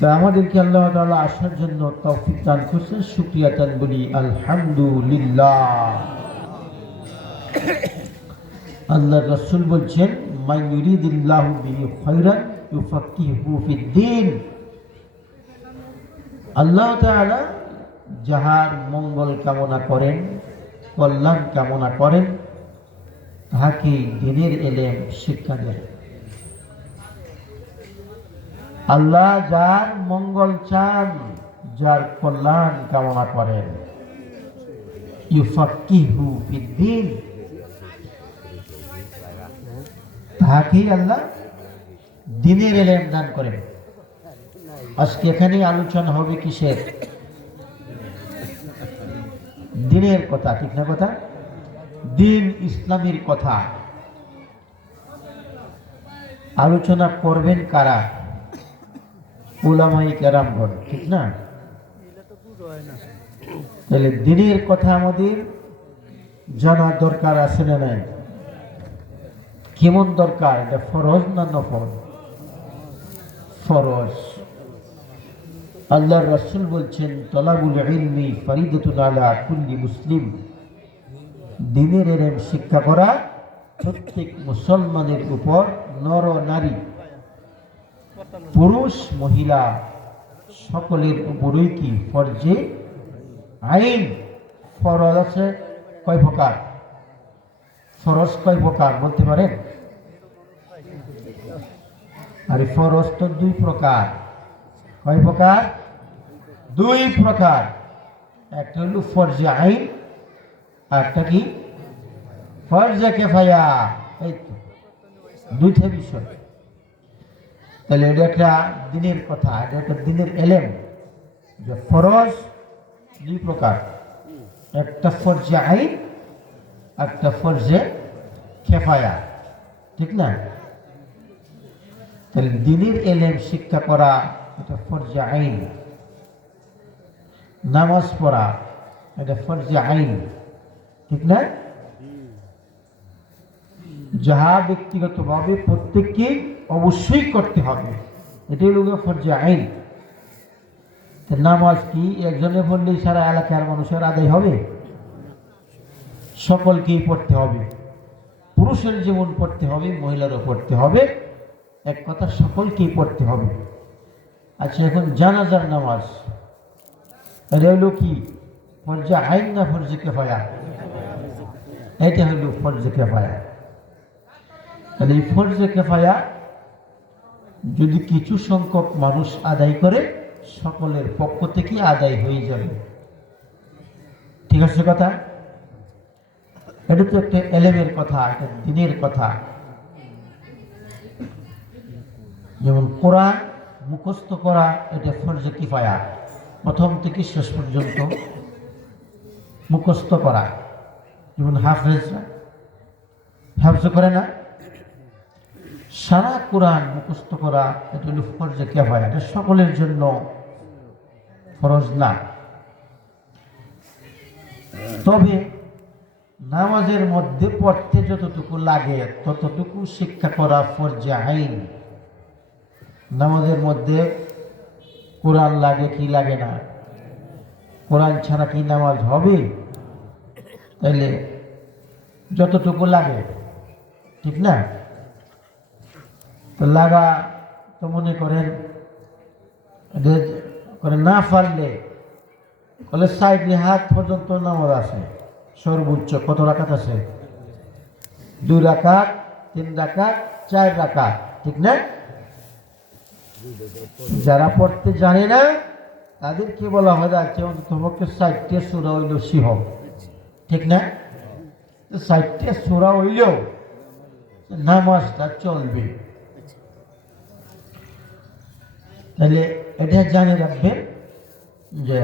তা আমাদেরকে আল্লাহ তাআলা আসার জন্য তৌফিক দান করছেন, শুক্রিয়া দান বলি আলহামদুলিল্লাহ। আল্লাহ রসুল বলছেন মাই ইউরিদিল্লাহু বিহি খায়রান ইউফাক্কিহু ফিদ্দিন আল্লাহ যাহার মঙ্গল কামনা করেন, কল্যাণ কামনা করেন তাহাকে দিনের এলেম শিক্ষা দেন। আল্লাহ যার মঙ্গল চান, যার কল্যাণ কামনা করেন। ইউফাক্কিহু ফিদ্দিন। তাহাকেই আল্লাহ দিনের এলেম দান করেন। আজকে এখানে আলোচনা হবে কিসের? দিনের কথা, ঠিক না কথা? দিন ইসলামের কথা। আলোচনা করবেন কারা? উলামাই কেরামগণ ঠিক না? তাহলে দিনের কথা আমাদের জানা দরকার আছে না নাই? কেমন দরকার? এটা ফরজ না নফল? ফরজ। আল্লাহ রসুল বলছেন, তলাবুল ইলমি ফরিদতুল আলা কুল্লি মুসলিম। দিনের এলেম শিক্ষা করা প্রত্যেক মুসলমানের উপর নর নারী পুরুষ, মহিলা সকলের উপরই কি ফরজে? আইন ফরজ আছে? কয় প্রকার? ফরজ কয় প্রকার বলতে পারেন? আরে ফরজ তো দুই প্রকার। কয় প্রকার? দুই প্রকার। একটা হলো ফরজে আইন, আর একটা কি? ফরজে কেফায়া। এই তো, দুইটা বিষয়। তাহলে এটা একটা দিনের কথা, এটা একটা দিনের এলেম যে ফরজ দুই প্রকার। একটা ফরজে আইন, একটা ফরজে খেফায়া। ঠিক না? তাহলে দিনের এলেম শিক্ষা করা, এটা ফরজে আইন। নামাজ পড়া, এটা ফরজে আইন। ঠিক না? যাহা ব্যক্তিগতভাবে প্রত্যেককে অবশ্যই করতে হবে। এটাই হলো ফরজে আইন। নামাজ কি একজনে পড়লেই সারা এলাকার মানুষের আদায় হবে? সকলকেই পড়তে হবে। পুরুষের যেমন পড়তে হবে, মহিলারও পড়তে হবে। এক কথা, সকলকেই পড়তে হবে। আচ্ছা এখন জানাজার নামাজ। এটা হলো কি? ফরজে আইন না ফরজে কেফায়া? এটা হলো ফরজে কেফায়া। তাহলে এই ফরজে কেফায়া যদি কিছু সংখ্যক মানুষ আদায় করে, সকলের পক্ষ থেকে আদায় হয়ে যাবে। ঠিক আছে কথা? এটা তো একটা এলেমের কথা, একটা দিনের কথা। যেমন কোরআন মুখস্থ করা, এটা ফরজে কিফায়া। প্রথম থেকে শেষ পর্যন্ত মুখস্থ করা। যেমন হাফেজরা, হাফজ করে না? সারা কোরআন মুখস্থ করা এটা হলো ফরজে কেফায়া এটা সকলের জন্য ফরজ না। তবে নামাজের মধ্যে পড়তে যতটুকু লাগে, ততটুকু শিক্ষা করা ফরজে আইন। নামাজের মধ্যে কোরআন লাগে কি লাগে না? কোরআন ছাড়া কি নামাজ হবে? তাইলে যতটুকু লাগে, ঠিক না? তো লাগা তো মনে করেন করে না পারলে বলে সাইড হাত পর্যন্ত নামাজ আছে, সর্বোচ্চ কত রাকাত আছে? দুই রাকাত, তিন রাকাত, চার রাকাত, ঠিক না? যারা পড়তে জানে না, তাদেরকে বলা হয় যাচ্ছে অন্তপক্ষে সাইটে সুরা হইল সিংহ ঠিক না? সাইটে সুরা হইলেও নামাজটা চলবে। তাহলে এটা জানে রাখবেন যে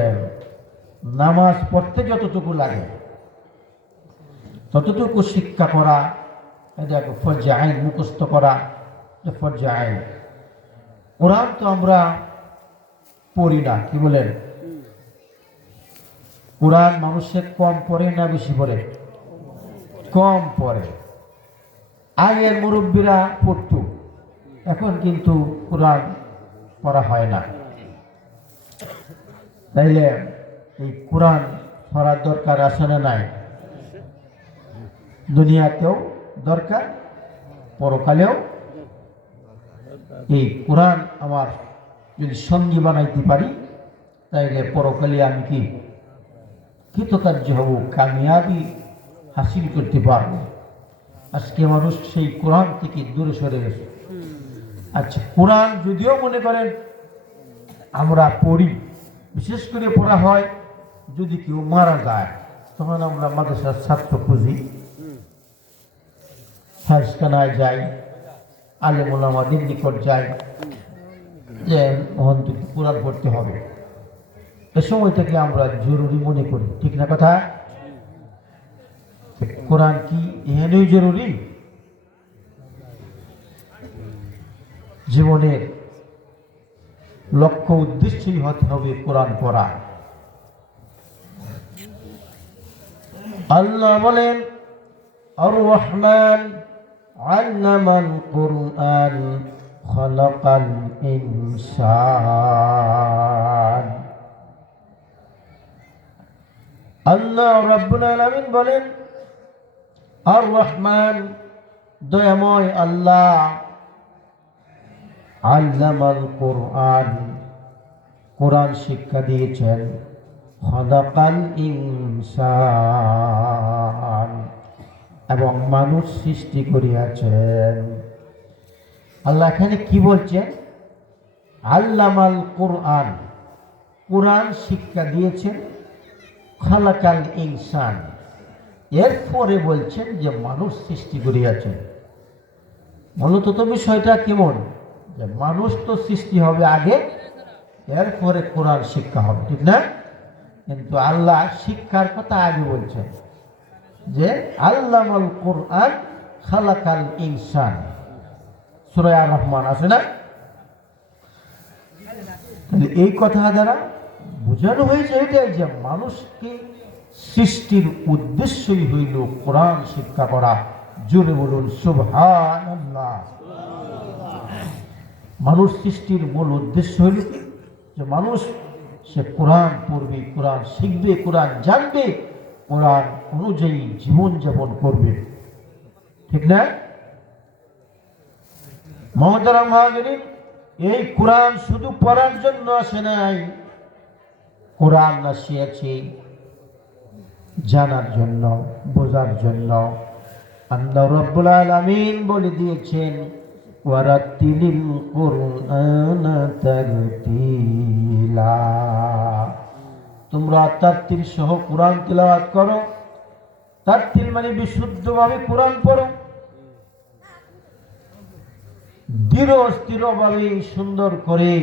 নামাজ পড়তে যতটুকু লাগে, ততটুকু শিক্ষা করা এটা ফরজে আইন মুখস্থ করা ফরজে আইন। কোরআন তো আমরা পড়ি না, কি বলেন? কোরআন মানুষের কম পড়ে না বেশি পড়ে? কম পড়ে। আগের মুরব্বীরা পড়তো, এখন কিন্তু কোরআন পড়া হয় না। তাইলে এই কোরআন পড়ার দরকার না নাই? দুনিয়াতেও দরকার, পরকালেও। এই কোরআন আমার যদি সঙ্গী বানাইতে পারি, তাইলে পরকালে আমি কি কৃতকার্য হব, কামিয়াবি হাসিল করতে পারব? আজকে মানুষ সেই কোরআন থেকে দূরে সরে গেছে। আচ্ছা কোরআন যদিও মনে করেন আমরা পড়ি, বিশেষ করে পড়া হয় যদি কেউ মারা যায়, তখন আমরা মাদ্রাসার ছাত্র খুঁজি, হাসখানায় যাই আলেমুলামাদের নিকট যাই, যে মহন্ত কোরআন পড়তে হবে। এ সময়টাকে আমরা জরুরি মনে করি, ঠিক না কথা? কোরআন কি এখানেই জরুরি? জীবনের লক্ষ্য উদ্দেশ্যই হতে হবে কোরআন পড়া। আল্লাহ বলেন আর রহমান আল্লামাল কোরআন খলাকাল ইনসান। আল্লাহ রাব্বুল আলামিন বলেন আর রহমান দয়াময় আল্লাহ আল্লামাল কোরআন কোরআন শিক্ষা দিয়েছেন, খলাকাল ইনসান, এবং মানুষ সৃষ্টি করিয়াছেন। আল্লাহ এখানে কি বলছেন? আল্লামাল কোরআন কোরআন শিক্ষা দিয়েছেন, খালাকাল ইনসান। এরপরে বলছেন যে মানুষ সৃষ্টি করিয়াছেন। মূলত তো বিষয়টা কেমন? যে মানুষ তো সৃষ্টি হবে আগে, এরপরে কোরআন শিক্ষা হবে, ঠিক না? কিন্তু আল্লাহ শিক্ষার কথা আগে বলছেন যে, আল্লামাল কোরআন খালাকাল ইনসান। সুরায় রহমান আছে না? তাহলে এই কথা দ্বারা বোঝানো হয়েছে এটাই যে মানুষকে সৃষ্টির উদ্দেশ্যই হইল কোরআন শিক্ষা করা। জোরে বলুন সুবহান মানুষ সৃষ্টির মূল উদ্দেশ্য হইল যে মানুষ, সে কোরআন পড়বে, কোরআন শিখবে, কোরআন জানবে, কোরআন অনুযায়ী জীবনযাপন করবে। ঠিক না? মমতারা মহাজনী এই কোরআন শুধু পড়ার জন্য আসে নাই, কোরআন আসিয়াছে জানার জন্য, বোঝার জন্য। আল্লাহ রব্বুল আলামিন বলে দিয়েছেন ওয়ারাত্তিলিল কুরআন তারতিলা তোমরা তারতিল সহ কোরআন তেলাওয়াত করো। তারতিল মানে বিশুদ্ধভাবে কোরআন পড়ো। দৃঢ়, স্থিরভাবে, সুন্দর করে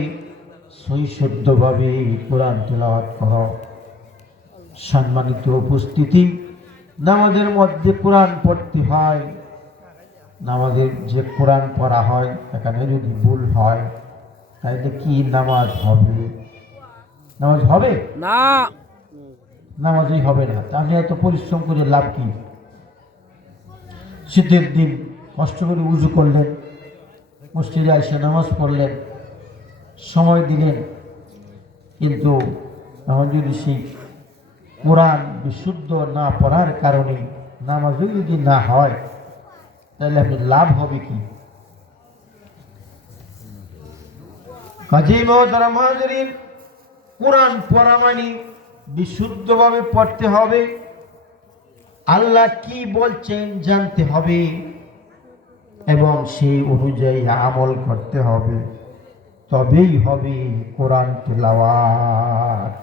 সৈশুদ্ধভাবে কোরআন তেলাওয়াত করো। সম্মানিত উপস্থিতি, নামাজের মধ্যে কোরআন পড়তে হয়। নামাজের যে কোরআন পড়া হয় এখানে যদি ভুল হয় তাহলে কি নামাজ হবে? নামাজ হবে? না। নামাজই হবে না। তাহলে এত পরিশ্রম করে লাভ কি? শীতের দিন কষ্ট করে উজু করলেন মসজিদে এসে নামাজ পড়লেন সময় দিলেন কিন্তু এখন যদি সেই কোরআন বিশুদ্ধ না পড়ার কারণে নামাজও যদি না হয় তাহলে আপনি লাভ হবে কি? কাজেই মহতারা মহাজরিন কোরআন পড়া মানে বিশুদ্ধভাবে পড়তে হবে, আল্লাহ কি বলছেন জানতে হবে, এবং সেই অনুযায়ী আমল করতে হবে। তবেই হবে কোরআন তেলাওয়াত।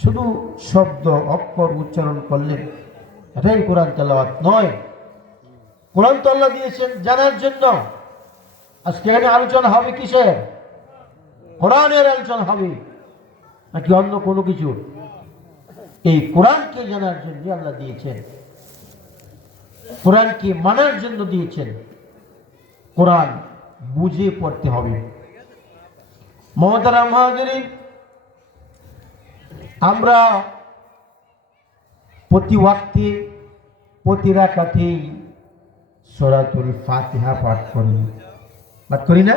শুধু শব্দ অক্ষর উচ্চারণ করলে এটাই কোরআন তেলাওয়াত নয় কোরআন তো আল্লাহ দিয়েছেন জানার জন্য। আজকে এখানে আলোচনা হবে কিসের? কোরআনের আলোচনা হবে। নাকি অন্য কোনো কিছু? এই কোরআনকে জানার জন্য আল্লাহ দিয়েছেন। কোরআনকে মানার জন্য দিয়েছেন। কোরআন বুঝে পড়তে হবে। মমতারা মহাজরিন আমরা প্রতি ওয়াক্তে, প্রতি রাকাতেই সরাতুল ফাতিহা পাঠ করি। পাঠ করি না?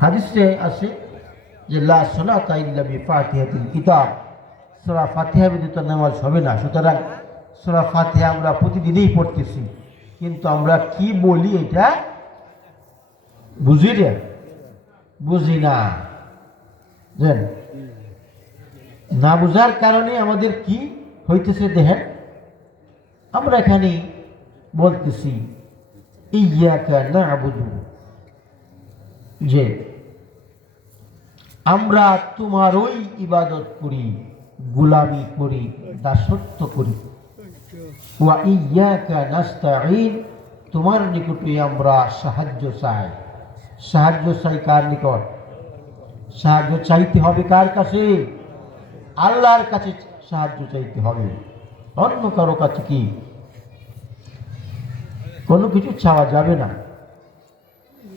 হাদিসে আছে যে, লা সলাতা ইল্লা বি ফাতিহাতিল কিতাব। সোরা ফাতিহা ব্যতীত নামাজ হবে না। সুতরাং সোরা ফাতিহা আমরা প্রতিদিনই পড়তেছি। কিন্তু আমরা কি বলি এটা? বুঝি রে বুঝি না। না বুঝার কারণে আমাদের কি হইতেছে দেখেন? আমরা এখানে বলতেছি ইয়াকা না যে আমরা তোমার ওই ইবাদত করি, গুলামি করি, দাসত্ব করি। ওয়া ইয়াকা নাস্তাঈন তোমার নিকটে আমরা সাহায্য চাই। সাহায্য চাই কার নিকট? সাহায্য চাইতে হবে কার কাছে? আল্লাহর কাছে সাহায্য চাইতে হবে। অন্য কারও কাছে কি? কোনো কিছু চাওয়া যাবে না।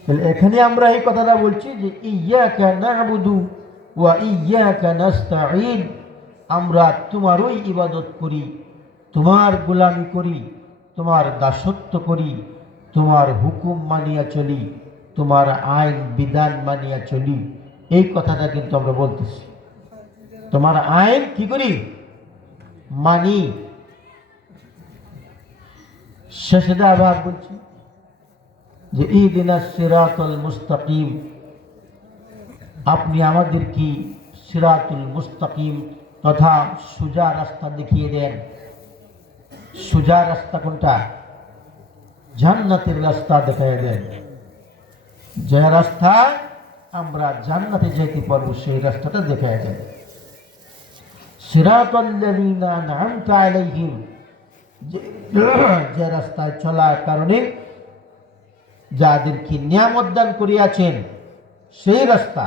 তাহলে এখানে আমরা এই কথাটা বলছি যে ইয়াকা নাবুদু ওয়া ইয়াকা নাস্তাঈন। আমরা তোমারই ইবাদত করি, তোমার গোলামি করি, তোমার দাসত্ব করি, তোমার হুকুম মানিয়া চলি, তোমার আইন বিধান মানিয়া চলি। এই কথাটা কিন্তু আমরা বলতেছি। তোমার আইন কি করি? মানি। শেষে আবার বলছি যে ইদিনা সিরাতুল মুস্তাকিম। আপনি আমাদের কি সিরাতুল মুস্তাকিম তথা সুজা রাস্তা দেখিয়ে দেন। সুজা রাস্তা কোনটা? জান্নাতের রাস্তা দেখাই দেন। যে রাস্তা আমরা জান্নাতে যেতে পারব, সেই রাস্তাটা দেখাই দেন। সিরাতাল্লাযীনা আন'আমতা যে রাস্তায় চলার কারণে যাদেরকে নিয়ামত দান করিয়াছেন, সেই রাস্তা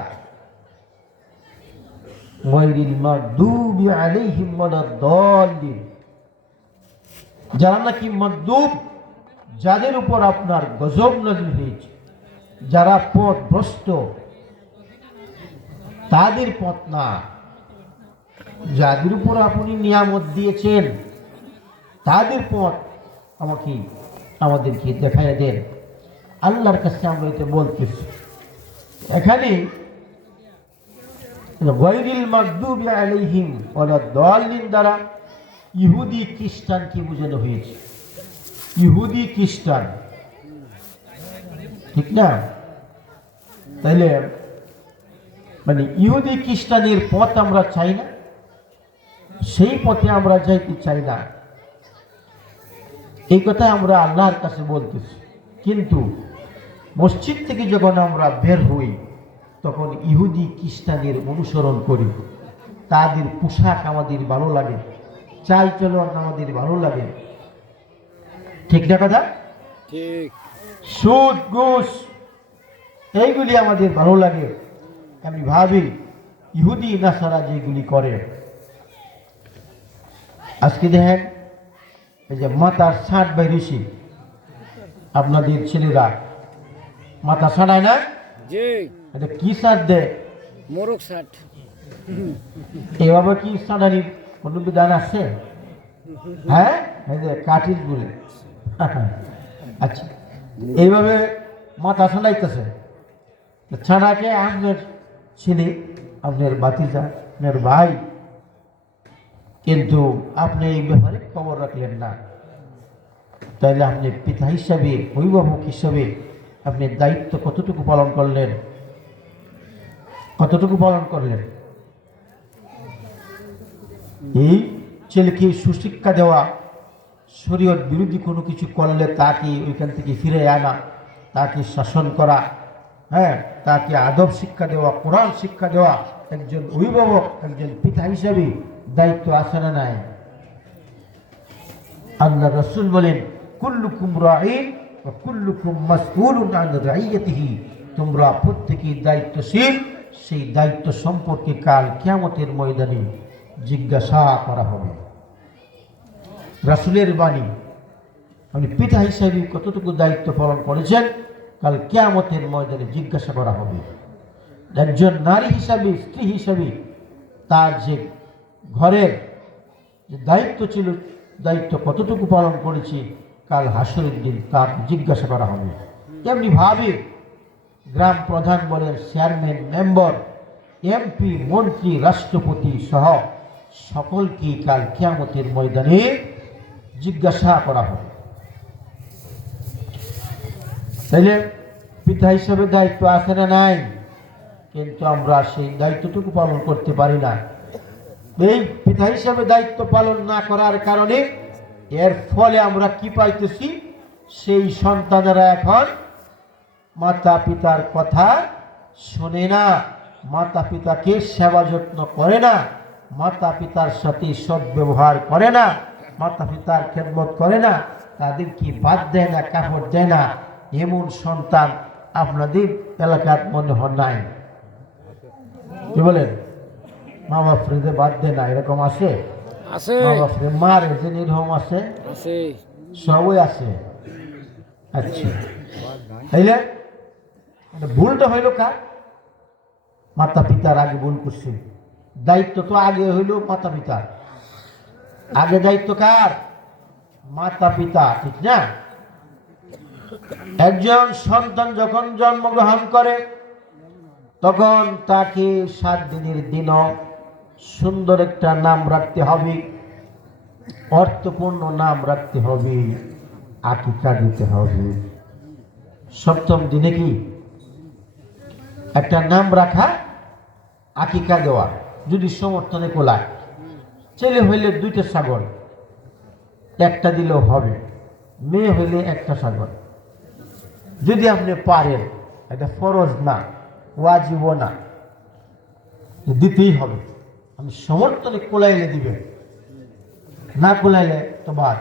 গৈরিল মাগদুবি আলাইহিম ওয়ালাদ-দাল্লিন যারা নাকি মকদুব যাদের উপর আপনার গজব নজর হয়েছে, যারা পথ ভ্রষ্ট তাদের পথ না। যাদের উপর আপনি নিয়ামত দিয়েছেন তাদের পথ আমাকে, আমাদেরকে দেখাইয়া দেন। আল্লাহর কাছে আমরা এটা বলতেছি। এখানে গৈরিল মাকদুবি আলাইহিম ওয়ালা দাল্লিন দ্বারা ইহুদি, খ্রিস্টানকে বোঝানো হয়েছে। ইহুদি, খ্রিস্টান। ঠিক না? তাইলে মানে ইহুদি, খ্রিস্টানের পথ আমরা চাই না। সেই পথে আমরা যাইতে চাই না। এই কথা আমরা আল্লাহর কাছে বলতেছি। কিন্তু মসজিদ থেকে যখন আমরা বের হই তখন ইহুদি খ্রিস্টানের অনুসরণ করি। তাদের পোশাক আমাদের ভালো লাগে চাল চলন আমাদের ভালো লাগে। ঠিক না কথা? ঠিক। সুদ ঘুষ এইগুলি আমাদের ভালো লাগে। আমি ভাবি ইহুদি নাসারা যেগুলি করে আজকে দেখেন এই যে মাতার ষাট বাই ঋষি আপনাদের ছেলেরা। মাথা ছাড়ায় না? এটা কি সার দেয় মোরগ ষাট এভাবে কি সাঁড়ানির কোনো বিধান আছে? হ্যাঁ? এই যে কাঠির বলে আচ্ছা এইভাবে মাথা ছাড়াইতেছে ছাড়াকে আপনার ছেলে আপনার বাতিজা আপনার ভাই কিন্তু আপনি এই ব্যাপারে খবর রাখলেন না। তাহলে আপনি পিতা হিসাবে, অভিভাবক হিসাবে আপনি দায়িত্ব কতটুকু পালন করলেন? কতটুকু পালন করলেন? এই ছেলেকে সুশিক্ষা দেওয়া, শরীয়ত বিরোধী কোনো কিছু করলে তাকে ওইখান থেকে ফিরে আনা, তাকে শাসন করা হ্যাঁ তাকে আদব শিক্ষা দেওয়া, কোরআন শিক্ষা দেওয়া, একজন অভিভাবক, একজন পিতা হিসাবে দায়িত্ব আছে না নাই? আল্লাহ রসুল বলেন, কুল্লুকুম রাইন কুল্লুকুম মাসউলুন আন রাইয়াতিহি তোমরা প্রত্যেকেই দায়িত্বশীল, সেই দায়িত্ব সম্পর্কে কাল কিয়ামতের ময়দানে জিজ্ঞাসা করা হবে। রাসুলের বাণী আপনি পিতা হিসাবে কতটুকু দায়িত্ব পালন করেছেন, কাল কেয়ামতের ময়দানে জিজ্ঞাসা করা হবে। একজন নারী হিসাবে, স্ত্রী হিসাবে তার যে ঘরের যে দায়িত্ব ছিল, দায়িত্ব কতটুকু পালন করেছি, কাল হাসরের দিন তার জিজ্ঞাসা করা হবে। তেমনি ভাবে, গ্রাম প্রধান বলেন চেয়ারম্যান, মেম্বার, এমপি, মন্ত্রী, রাষ্ট্রপতি সহ সকলকে কাল কিয়ামতের ময়দানে জিজ্ঞাসা করা হবে। তাইলে পিতা হিসাবে দায়িত্ব আছে না নাই? কিন্তু আমরা সেই দায়িত্বটুকু পালন করতে পারি না। এই পিতা হিসাবে দায়িত্ব পালন না করার কারণে এর ফলে আমরা কি পাইতেছি? সেই সন্তানেরা এখন মাতা পিতার কথা শোনে না। মাতা পিতাকে সেবা যত্ন করে না। মাতা পিতার সাথে সদ্ব্যবহার করে না। মাতা পিতার খেদমত করে না। তাদের কি বাদ দেয় না, কাপড় দেয় না? এমন সন্তান আপনাদের এলাকার মনে হয় নাই। কি বলেন? মা বাপরে বাদ দেয় না এরকম আছে আছে মা বাপরে মারে যে নির্হম আছে আছে সবই আছে আচ্ছা। তাইলে ভুলটা হইল কার? মাতা পিতার আগে ভুল করছে। দায়িত্ব তো আগে হইল মাতা পিতার। আগে দায়িত্ব কার? মাতা পিতা ঠিক না? একজন সন্তান যখন জন্মগ্রহণ করে তখন তাকে সাত দিনের দিনও সুন্দর একটা নাম রাখতে হবে, অর্থপূর্ণ নাম রাখতে হবে, আকিকা দিতে হবে। সপ্তম দিনে কি? একটা নাম রাখা, আকিকা দেওয়া, যদি সমর্থনে কোলায়। ছেলে হইলে দুইটা সাগর একটা দিলেও হবে, মেয়ে হইলে একটা সাগর যদি আপনি পারেন, এটা ফরজ না ওয়াজিব না, দিতেই হবে। আমি সমর্থনে কোলাইলে দিবেন। না কোলাইলে তো বাদ।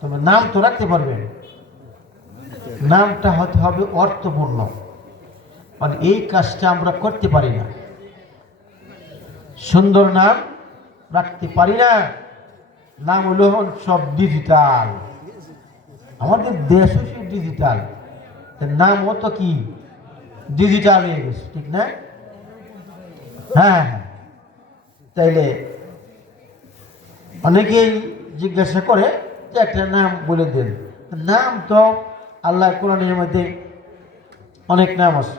তবে নাম তো রাখতে পারবেন। নামটা হতে হবে অর্থপূর্ণ। মানে এই কাজটা আমরা করতে পারি না। সুন্দর নাম রাখতে পারি না। নাম হলো সব ডিজিটাল আমাদের দেশও সব ডিজিটাল নাম তো কি? ডিজিটাল হয়ে গেছে, ঠিক না? হ্যাঁ হ্যাঁ। তাইলে অনেকেই জিজ্ঞাসা করে যে একটা নাম বলে দেন। নাম তো আল্লাহ কোরআনের মধ্যে অনেক নাম আছে।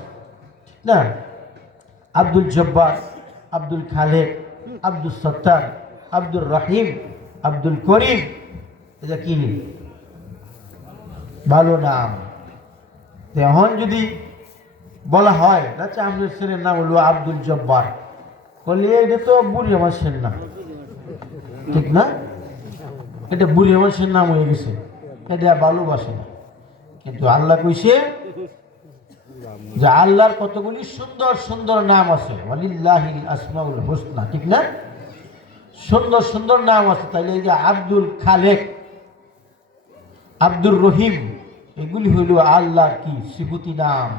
না? আব্দুল জব্বার, আব্দুল খালেদ আব্দুল সত্তার আব্দুল রহিম, আব্দুল করিম, এটা কি ভালো নাম। এখন যদি বলা হয় আচ্ছা আমাদের ছেলের নাম হলো আব্দুল জব্বার। বলি এটা তো বুড়ি ছেলের নাম। ঠিক না? এটা বুড়ি মানুষের নাম হয়ে গেছে। এটা ভালোবাসে না। কিন্তু আল্লাহ কইছে যে আল্লাহর কতগুলি সুন্দর সুন্দর নাম আছে। ওয়ালিল্লাহিল আসমাউল হোসনা, ঠিক না? সুন্দর সুন্দর নাম আছে। তাইলে এই যে আব্দুল খালেক, আব্দুর রহিম, এগুলি হইল আল্লাহর কি? সিফুতি নাম।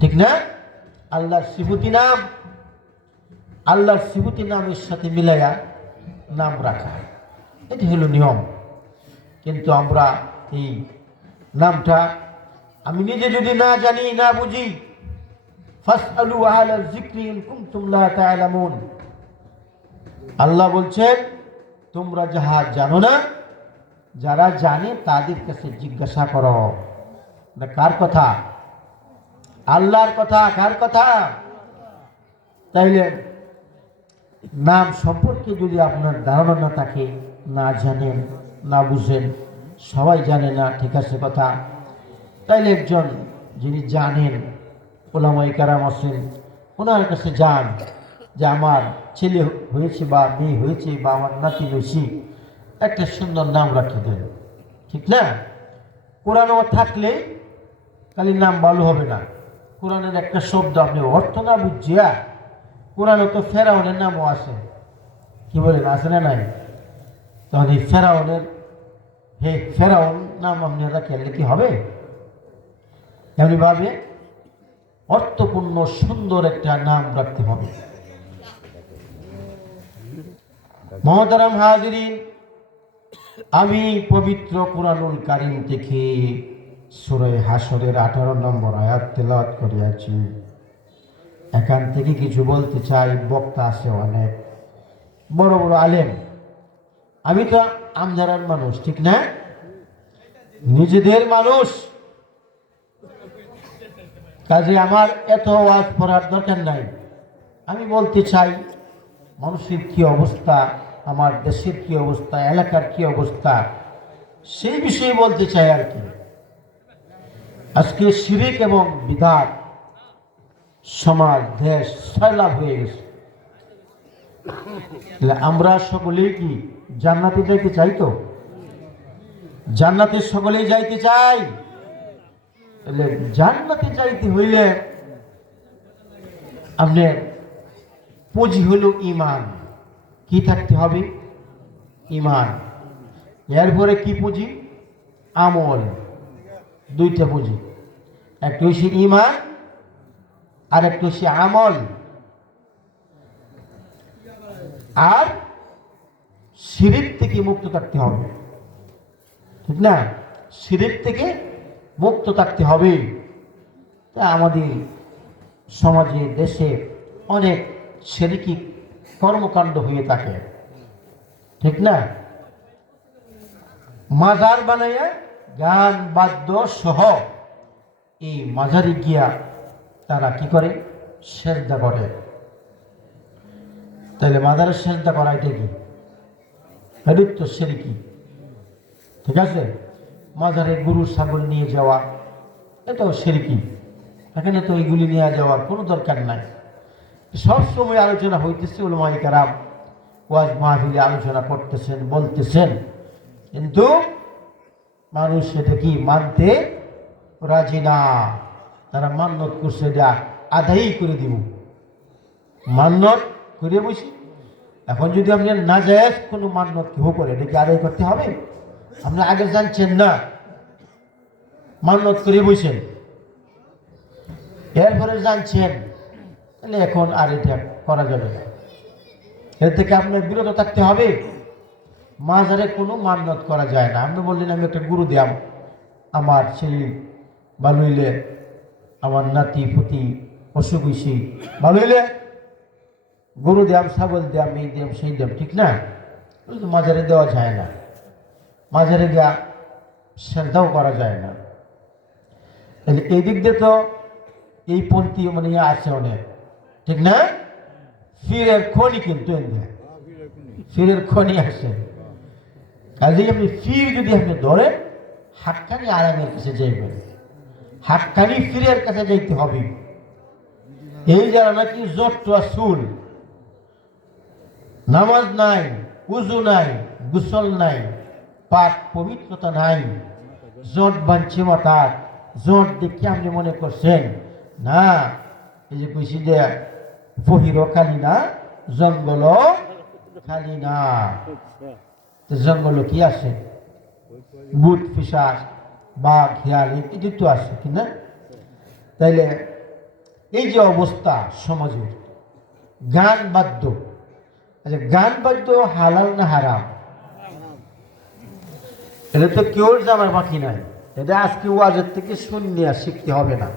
ঠিক না? আল্লাহর সিফুতি নাম। আল্লাহর সিফুতি নামের সাথে মিলাইয়া নাম রাখা। এটি হলো নিয়ম। কিন্তু আমরা এই নামটা আমি নিজে যদি না জানি, না বুঝি আল্লাহ বলছেন, তোমরা যাহা জানো না, যারা জানে তাদের কাছে জিজ্ঞাসা করো। না কার কথা? আল্লাহর কথা, কার কথা? তাইলে নাম সম্পর্কে যদি আপনার ধারণা না থাকে, না জানেন, না বুঝেন, সবাই জানে না, ঠিক আছে কথা? তাইলে একজন যিনি জানেন ওলামাই কারাম আছেন, ওনার কাছে যান যে আমার ছেলে হয়েছে বা মেয়ে হয়েছে বা আমার নাতি হয়েছি, একটা সুন্দর নাম রাখে দেন। ঠিক না? কোরআনও থাকলে খালি নাম ভালো হবে না। কোরআনের একটা শব্দ আপনি অর্থ না বুঝিয়া কোরআনে তো ফেরাউনের নামও আছে কি বলেন আছে না নাই? তখন এই ফেরাউনের, হে ফেরাউন, নাম আপনি রাখলে কি হবে? এমনিভাবে অর্থপূর্ণ, সুন্দর একটা নাম রাখতে হবে। মহতারাম হাজিরিন, আমি পবিত্র কোরআনুল কারিম থেকে সুরে হাসরের আঠারো নম্বর আয়াত তেলাওয়াত করিয়াছি। এখান থেকে কিছু বলতে চাই, বক্তা আছে অনেক। বড় বড় আলেম। আমি তো আমজারার মানুষ, ঠিক না? নিজেদের মানুষ। কাজে আমার এত ওয়াজ পড়ার দরকার নাই। আমি বলতে চাই, মানুষের কি অবস্থা? আমার দেশের কি অবস্থা? এলাকার কি অবস্থা? সেই বিষয়ে বলতে চাই আর কি। আজকে শিরিক এবং বিধাত সমাজ, দেশ সয়লাভ হয়ে গেছে। আমরা সকলেই কি জান্নাতে যাইতে চাই তো? জান্নাতে সকলেই যাইতে চাই? তাহলে জান্নাতে যাইতে হইলে আপনার পুঁজি হলো ইমান কি থাকতে হবে? ইমান এরপরে কি পুঁজি? আমল। দুইটা পুঁজি। একটা হচ্ছে ইমান আর একটা হচ্ছে আমল। আর সিরিপ থেকে মুক্ত থাকতে হবে। ঠিক না? সিরিপ থেকে মুক্ত থাকতে হবে। তা আমাদের সমাজে, দেশে অনেক সেরিকি কর্মকাণ্ড হয়ে থাকে। ঠিক না? মাজার বানাইয়া গান বাদ্য সহ এই মাজারে গিয়া তারা কি করে? সেজদা করে। তাহলে মাজারের সেজদা করা এটা কি? এটাই তো সেরিকি ঠিক আছে? মাজারে গরু ছাগল নিয়ে যাওয়া, এটাও সেরিকি এখানে তো এইগুলি নিয়ে যাওয়ার কোনো দরকার নাই। সব সময় আলোচনা হইতেছে ওলমাই কারাম। ওয়াজ মাহফিলে আলোচনা করতেছেন, বলতেছেন। কিন্তু মানুষ সেটা কি মানতে রাজি না। তারা মান্যত করছে, এটা আদায়ই করে দিব। মান্যত করে বসি। এখন যদি আপনি না যায় কোনো মান্যত কেউ করে, এটা কি আদায় করতে হবে? আপনি আগে জানছেন না। মান্যত করে বসেন। এরপরে জানছেন, তাহলে এখন আর এটা করা যাবে না। এর থেকে আপনার বিরত থাকতে হবে। মাজারে কোনো মান্যত করা যায় না। আপনি বললেন, আমি একটা গুরু দিয়াম। আমার ছেলে ভালোইলে আমার নাতি, পুতি অসুখ ভালো ভালোইলে গরু দিয়াম, ছাগল দিয়াম এই দিয়াম, সেই দিয়াম, ঠিক না? মাজারে দেওয়া যায় না। মাজারে গিয়া শ্রদ্ধাও করা যায় না। তাহলে এই দিক দিয়ে তো এই পন্থী মানে ইয়ে আছে অনেক। ঠিক না? ফিরের খনি কিন্তু ফিরের খনি আছে। কাজে আপনি ফির যদি আপনি ধরেন হাক্কানি আরামের কাছে যাইবেন। হাক্কানি ফিরের কাছে যাইতে হবে। এই যারা নাকি জট চুল, নামাজ নাই, উজু নাই, গুসল নাই, পাক পবিত্রতা নাই, জট বাঞ্ছে মাতার জট দেখে আপনি মনে করছেন, না, এই যে কইছি যে বহির খালি না, জঙ্গল খালি না। জঙ্গল কি আছে? বুট পিসাস বাঘ হিয়াল এটি তো আছে কি না? তাইলে এই যে অবস্থা সমাজের, গান বাদ্য আচ্ছা গান বাদ্য হালাল না হারাম? এটা তো কেউ জানার বাকি নাই। এটা আজকে ওয়াজের থেকে শুনিয়ে আর শিখতে হবে না।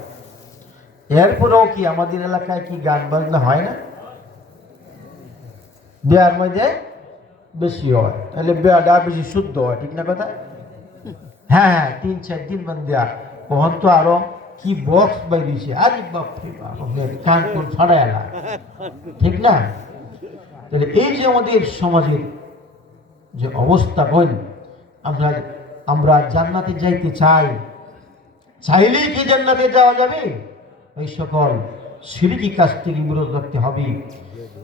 এরপরেও কি আমাদের এলাকায় কি গান বাজনা হয় না? বিয়ার মধ্যে বেশি হয়। তাহলে বিয়াটা বেশি শুদ্ধ হয়, ঠিক না কথা? হ্যাঁ হ্যাঁ তিন, চার দিন বান দেয়া। কখন তো আরও কি বক্স বাইরেছে আরে বাপ রে বাপ কান কোন এলা। ঠিক না? তাহলে এই যে আমাদের সমাজের যে অবস্থা বল আমরা আমরা জান্নাতে যাইতে চাই। চাইলেই কি জান্নাতে যাওয়া যাবে? এই সকল সিরিকি কাজ থেকে বিরত রাখতে হবে।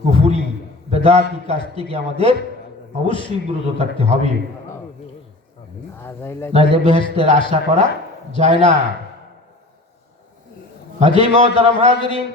কুফুরি, বেদাতি কাজ থেকে আমাদের অবশ্যই বিরত থাকতে হবে। নাহলে বেহেস্তের আশা করা যায় না। হাজি মহতারাম হাজরিন